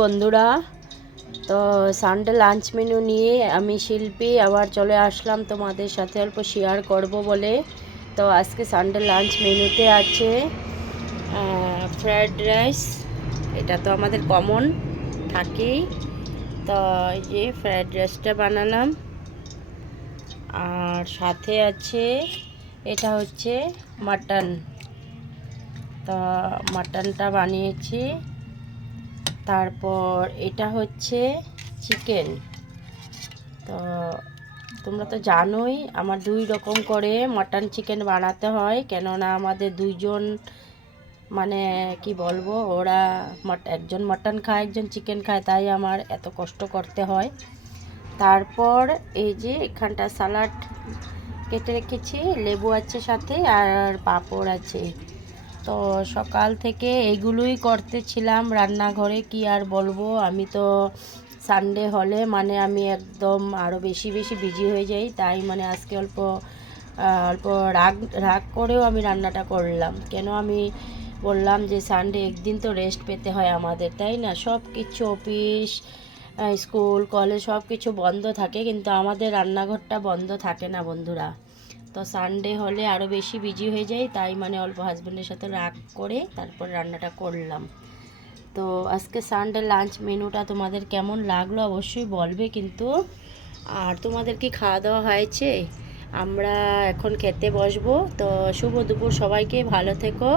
বন্ধুরা, তো Sunday lunch menu নিয়ে আমি শিল্পী আবার চলে আসলাম তোমাদের সাথে অল্প শেয়ার করব বলে। তো আজকে সানডে লাঞ্চ মেনুতে আছে ফ্রায়েড রাইস, এটা তো আমাদের কমন থাকেই। তো এই যে ফ্রায়েড রাইসটা বানালাম, আর সাথে আছে এটা হচ্ছে মাটন। তো মাটনটা বানিয়েছি। তারপর এটা হচ্ছে চিকেন। তো তোমরা তো জানোই আমার দুই রকম করে মাটন চিকেন বানাতে হয়, কেননা আমাদের দুইজন মানে কি বলবো, ওরা একজন মাটন খায় একজন চিকেন খায়, তাই আমার এত কষ্ট করতে হয়। তারপর এই যে এখানটা সালাড কেটে রেখেছি, লেবু আছে সাথে, আর পাঁপড় আছে। তো সকাল থেকে এগুলোই করতেছিলাম রান্নাঘরে, কি আর বলবো। আমি তো সানডে হলে মানে আমি একদম আরও বেশি বিজি হয়ে যাই, তাই মানে আজকে অল্প অল্প রাগ করেও আমি রান্নাটা করলাম। কেন আমি বললাম যে সানডে একদিন তো রেস্ট পেতে হয় আমাদের, তাই না? সব কিছু অফিস স্কুল কলেজ সব কিছু বন্ধ থাকে, কিন্তু আমাদের রান্নাঘরটা বন্ধ থাকে না বন্ধুরা। তো সানডে হলে আরও বেশি বিজি হয়ে যাই, তাই মানে অল্প হাজব্যান্ডের সাথে রাগ করে তারপর রান্নাটা করলাম। তো আজকে সানডে লাঞ্চ মেনুটা তোমাদের কেমন লাগলো অবশ্যই বলবে কিন্তু। আর তোমাদের কি খাওয়া দাওয়া হয়েছে? আমরা এখন খেতে বসবো। তো শুভ দুপুর সবাইকে, ভালো থেকো,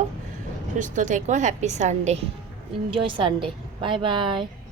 সুস্থ থেকো, happy Sunday, enjoy Sunday, bye bye.